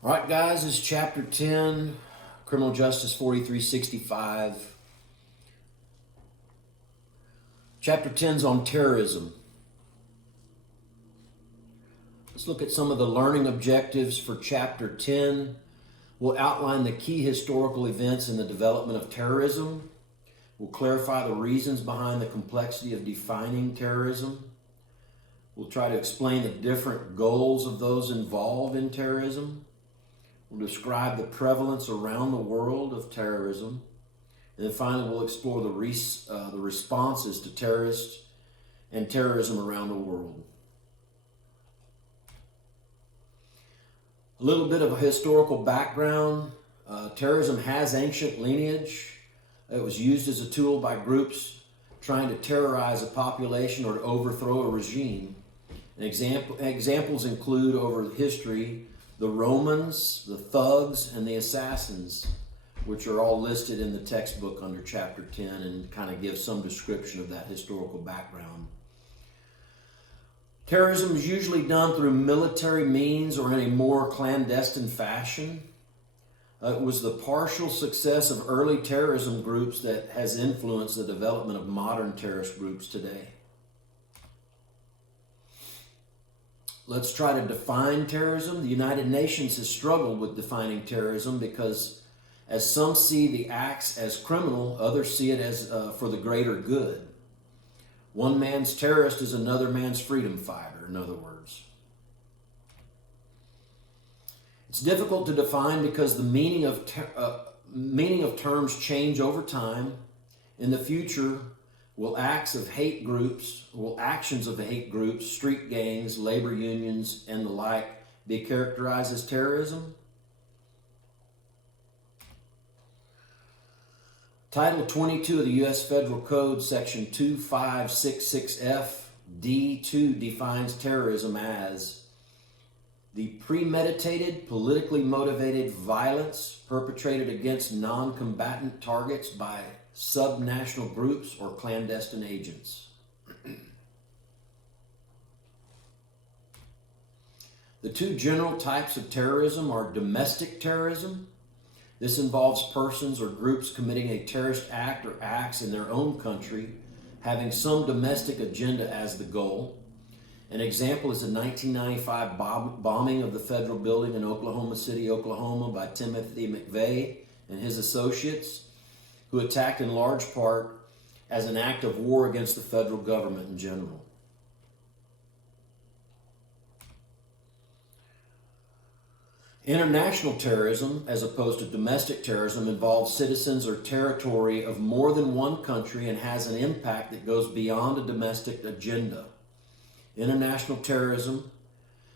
All right, guys, this is Chapter 10, Criminal Justice 4365. Chapter 10 is on terrorism. Let's look at some of the learning objectives for Chapter 10. We'll outline the key historical events in the development of terrorism. We'll clarify the reasons behind the complexity of defining terrorism. We'll try to explain the different goals of those involved in terrorism. We'll describe the prevalence around the world of terrorism. And then finally, we'll explore the responses to terrorists and terrorism around the world. A little bit of a historical background. Terrorism has ancient lineage. It was used as a tool by groups trying to terrorize a population or to overthrow a regime. And examples include over history the Romans, the thugs, and the assassins, which are all listed in the textbook under Chapter 10 and kind of give some description of that historical background. Terrorism is usually done through military means or in a more clandestine fashion. It was the partial success of early terrorism groups that has influenced the development of modern terrorist groups today. Let's try to define terrorism. The United Nations has struggled with defining terrorism because as some see the acts as criminal, others see it as for the greater good. One man's terrorist is another man's freedom fighter, in other words. It's difficult to define because the meaning of terms change over time. In the future, will actions of hate groups, street gangs, labor unions, and the like be characterized as terrorism? Title 22 of the U.S. Federal Code, Section 2566F, D2 defines terrorism as the premeditated, politically motivated violence perpetrated against non-combatant targets by subnational groups or clandestine agents. The two general types of terrorism are domestic terrorism. This involves persons or groups committing a terrorist act or acts in their own country, having some domestic agenda as the goal. An example is the 1995 bombing of the federal building in Oklahoma City, Oklahoma by Timothy McVeigh and his associates, who attacked in large part as an act of war against the federal government in general. International terrorism, as opposed to domestic terrorism, involves citizens or territory of more than one country and has an impact that goes beyond a domestic agenda. International terrorism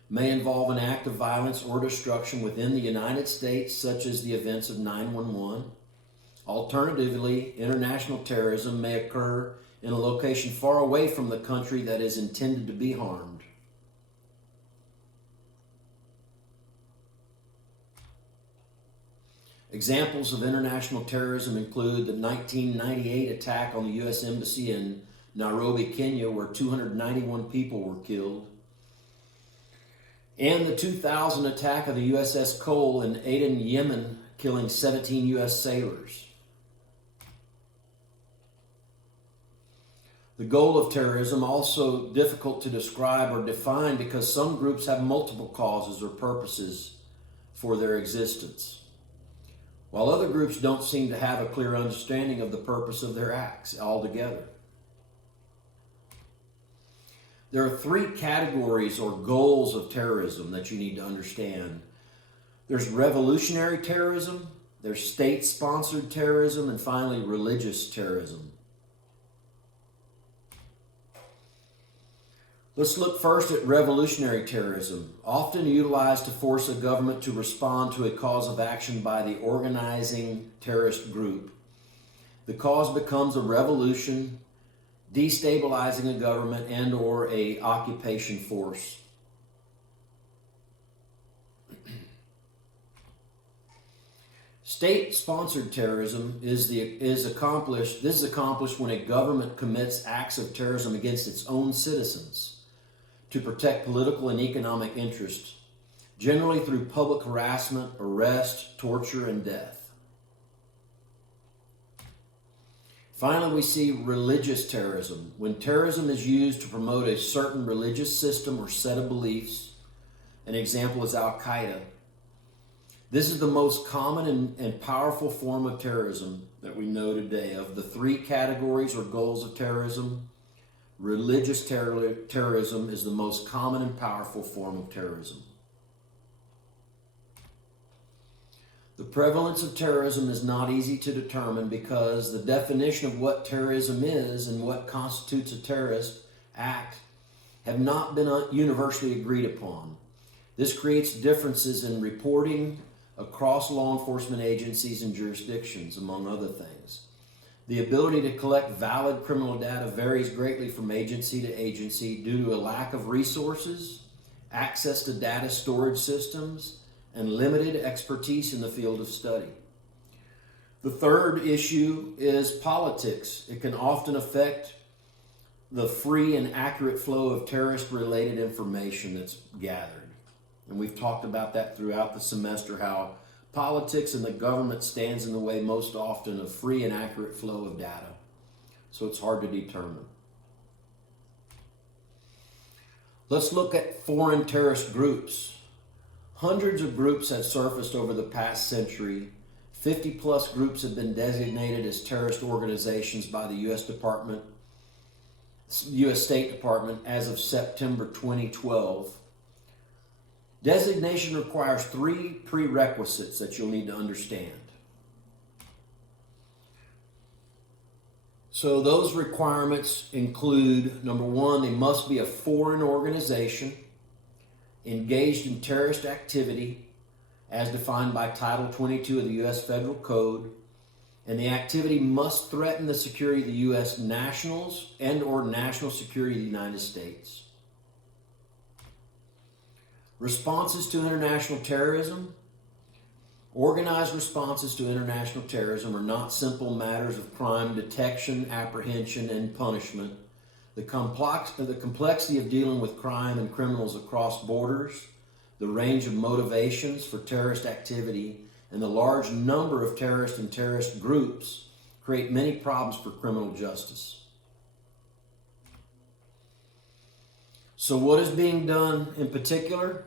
may involve an act of violence or destruction within the United States, such as the events of 9/11. Alternatively, international terrorism may occur in a location far away from the country that is intended to be harmed. Examples of international terrorism include the 1998 attack on the U.S. Embassy in Nairobi, Kenya, where 291 people were killed, and the 2000 attack of the USS Cole in Aden, Yemen, killing 17 U.S. sailors. The goal of terrorism also difficult to describe or define because some groups have multiple causes or purposes for their existence, while other groups don't seem to have a clear understanding of the purpose of their acts altogether. There are three categories or goals of terrorism that you need to understand. There's revolutionary terrorism, there's state-sponsored terrorism, and finally religious terrorism. Let's look first at revolutionary terrorism, often utilized to force a government to respond to a cause of action by the organizing terrorist group. The cause becomes a revolution, destabilizing a government and or a occupation force. State-sponsored terrorism is accomplished when a government commits acts of terrorism against its own citizens to protect political and economic interests. generally through public harassment, arrest, torture, and death. Finally, we see religious terrorism. When terrorism is used to promote a certain religious system or set of beliefs, an example is Al-Qaeda. This is the most common and powerful form of terrorism that we know today. Of the three categories or goals of terrorism, religious terrorism is the most common and powerful form of terrorism. The prevalence of terrorism is not easy to determine because the definition of what terrorism is and what constitutes a terrorist act have not been universally agreed upon. This creates differences in reporting across law enforcement agencies and jurisdictions, among other things. The ability to collect valid criminal data varies greatly from agency to agency due to a lack of resources, access to data storage systems, and limited expertise in the field of study. The third issue is politics. It can often affect the free and accurate flow of terrorist-related information that's gathered. And we've talked about that throughout the semester, how politics and the government stands in the way most often of free and accurate flow of data. So it's hard to determine. Let's look at foreign terrorist groups. Hundreds of groups have surfaced over the past century. 50 plus groups have been designated as terrorist organizations by the U.S. State Department as of September 2012. Designation requires three prerequisites that you'll need to understand. So those requirements include, number one, they must be a foreign organization engaged in terrorist activity as defined by Title 22 of the U.S. Federal Code, and the activity must threaten the security of the U.S. nationals and or national security of the United States. Responses to international terrorism. Organized responses to international terrorism are not simple matters of crime detection, apprehension, and punishment. The complexity of dealing with crime and criminals across borders, the range of motivations for terrorist activity, and the large number of terrorist and terrorist groups create many problems for criminal justice. So what is being done in particular?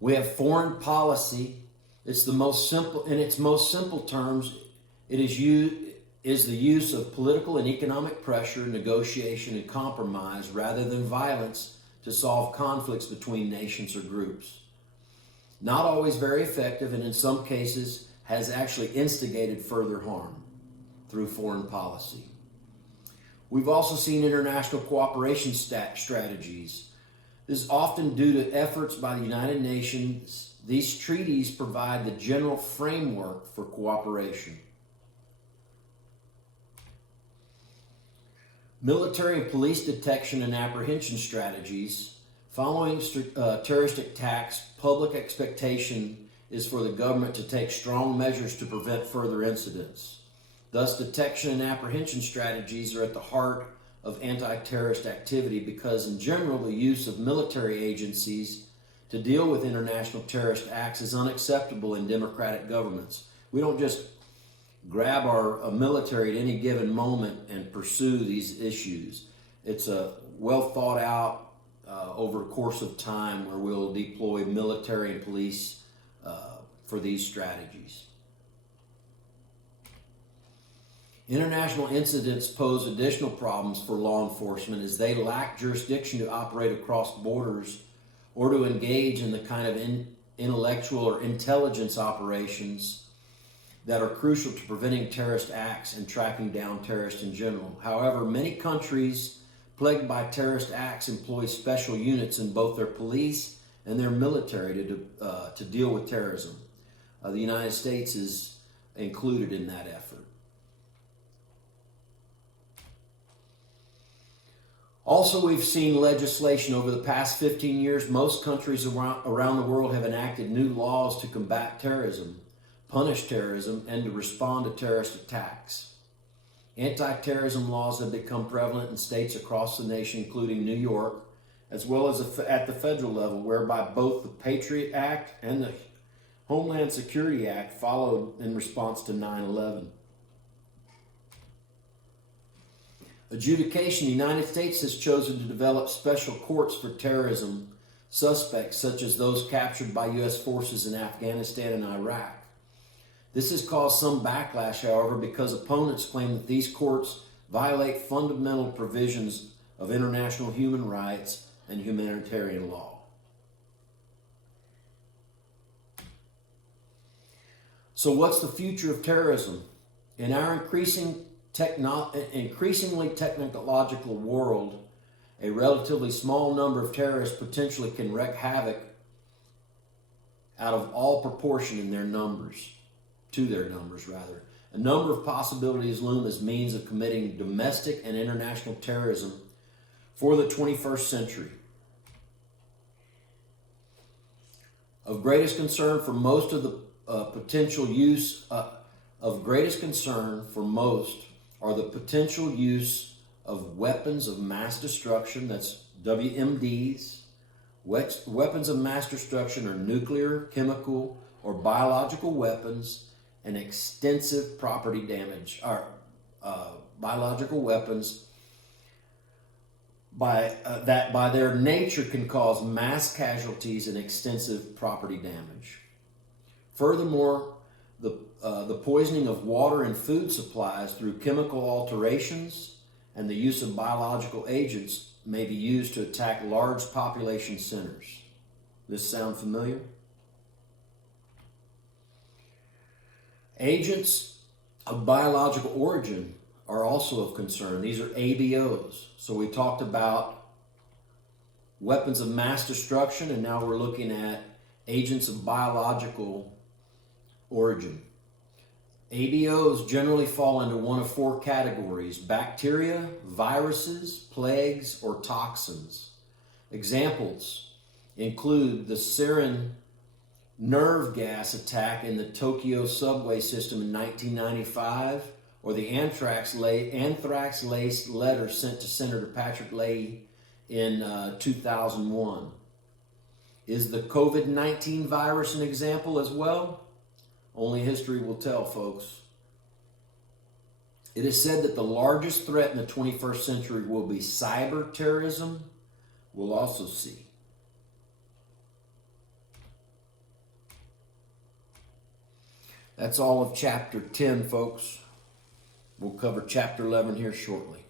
We have foreign policy. It's the most simple, in its most simple terms, it is the use of political and economic pressure, negotiation, and compromise rather than violence to solve conflicts between nations or groups. Not always very effective, and in some cases has actually instigated further harm through foreign policy. We've also seen international cooperation strategies. This is often due to efforts by the United Nations. These treaties provide the general framework for cooperation. Military and police detection and apprehension strategies. Following terrorist attacks, public expectation is for the government to take strong measures to prevent further incidents. Thus, detection and apprehension strategies are at the heart of anti-terrorist activity because, in general, the use of military agencies to deal with international terrorist acts is unacceptable in democratic governments. We don't just grab our military at any given moment and pursue these issues. It's a well thought out over a course of time where we'll deploy military and police for these strategies. International incidents pose additional problems for law enforcement as they lack jurisdiction to operate across borders or to engage in the kind of intellectual or intelligence operations that are crucial to preventing terrorist acts and tracking down terrorists in general. However, many countries plagued by terrorist acts employ special units in both their police and their military to deal with terrorism. The United States is included in that effort. Also, we've seen legislation over the past 15 years. Most countries around the world have enacted new laws to combat terrorism, punish terrorism, and to respond to terrorist attacks. Anti-terrorism laws have become prevalent in states across the nation, including New York, as well as at the federal level, whereby both the Patriot Act and the Homeland Security Act followed in response to 9/11. Adjudication: the United States has chosen to develop special courts for terrorism suspects, such as those captured by U.S. forces in Afghanistan and Iraq. This has caused some backlash, however, because opponents claim that these courts violate fundamental provisions of international human rights and humanitarian law. So what's the future of terrorism? In our increasingly technological world, a relatively small number of terrorists potentially can wreak havoc out of all proportion to their numbers. A number of possibilities loom as means of committing domestic and international terrorism for the 21st century. Of greatest concern for most are the potential use of weapons of mass destruction. That's WMDs. Weapons of mass destruction are nuclear, chemical, or biological weapons, and extensive property damage. Biological weapons that by their nature can cause mass casualties and extensive property damage. Furthermore, the poisoning of water and food supplies through chemical alterations and the use of biological agents may be used to attack large population centers. This sound familiar? Agents of biological origin are also of concern. These are ABOs. So we talked about weapons of mass destruction, and now we're looking at agents of biological origin. ABOs generally fall into one of four categories: bacteria, viruses, plagues, or toxins. Examples include the sarin nerve gas attack in the Tokyo subway system in 1995, or the anthrax-laced letter sent to Senator Patrick Leahy in 2001. Is the COVID-19 virus an example as well? Only history will tell, folks. It is said that the largest threat in the 21st century will be cyber terrorism. We'll also see. That's all of chapter 10, folks. We'll cover chapter 11 here shortly.